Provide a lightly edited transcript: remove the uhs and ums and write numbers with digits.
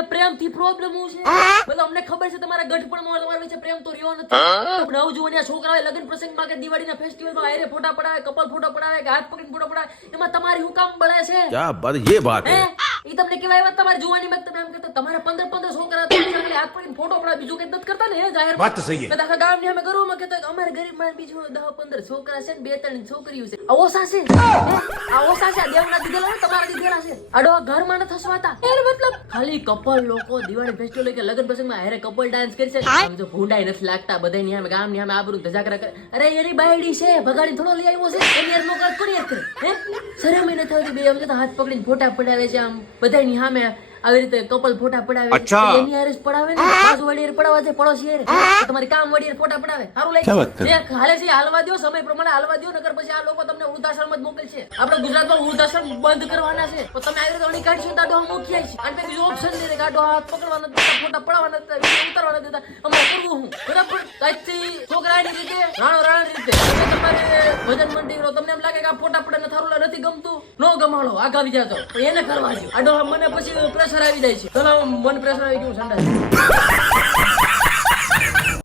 તમને પ્રેમથી પ્રોબ્લેમ હું છે? બોલો અમને ખબર છે તમારા ગઢપણમાં તમારા વચ્ચે પ્રેમ તો રહ્યો નથી. નવજુવાનિયા છોકરાઓ લગ્ન પ્રસંગમાં કે દિવાળીના ફેસ્ટિવલમાં આયરે ફોટા પડાવે, કપલ ફોટો પડાવે કે હાથ પકડીને ફોટો પડાવે, એમાં તમારી હું કામ બળે છે? क्या बात, ये बात હે है. ઈ તમને કેવાય વાત તમારી જુવાનીમાં તમે એમ કહેતા તમારા 15 છોકરા હતા હાથ પકડીને ફોટો પડાવે, બીજું કઈ નથી કરતા ને? જાહેર વાત તો સહી છે. આખા ગામની અમે ગરુમાં કહેતા અમારે ગરીબમાં બીજું 10-15 છોકરા છે ને 2-3 છોકરીઓ છે. આ ઓછા છે? આ ઓછા છે? દેવના દીધેલા ને તમારા દીધેલા છે? આડો આ ઘરમાં ન થસવાતા એનો મતલબ ખાલી કપલ લોકો દિવાળી ફેસ્ટિવલ કે લગ્ન પ્રસંગમાં હારે કપલ ડાન્સ કરી છે. આમ જો ભૂંડાઈ નથી લાગતા બધાયની સામે ગામની સામે આબરૂ ધજાકરા કરે. અરે એની બાયડી છે, ભગાડી થોડો લઈ આવ્યો છે. એની યાર નો કર કોની યાર કરે? હે શરમ ય નથી આવતી? બે આમ જતા હાથ પકડીને ફોટા પડાવે છે, આમ બધાયની સામે આવી રીતે કપલ ફોટા પડાવે છે. એની હારે જ પડાવે ને બાજુ વાળી પડાવવા છે, પડોશી હારે તમારી કામ વાળી ફોટા પડાવે. સારું લાગે જે હાલે છે હાલવા દો, સમય પ્રમાણે હાલવા દો, નકર પછી આ લોકો તમને વૃદ્ધાશ્રમ જ મોકલશે. આપણે ગુજરાતમાં વૃદ્ધાશ્રમ બંધ કરવાના છે, તો તમે આવી રીતે અણી કાઢશો તો આડો મોકલી આવીશ. અને બીજું ઓપ્શન નહીં કાઢો, હાથ પકડવાના દેતા, ફોટા પડાવવાના દેતા, વિડીયો ઉતારવાના દેતા. અમારે કરવું હું બરાબર કાંઈથી છોકરાની રીતે રાણાની રીતે તમારે ભજન મંડી તમને એમ લાગે કે આ ફોટા પડે ને થારું નથી ગમતું, નો ગમાડો આગાવી જાતો એને કરવા દો. આડો મને પછી પ્રેશર આવી જાય છે. ચલો મન પ્રેશર આવી ગયું સંડા.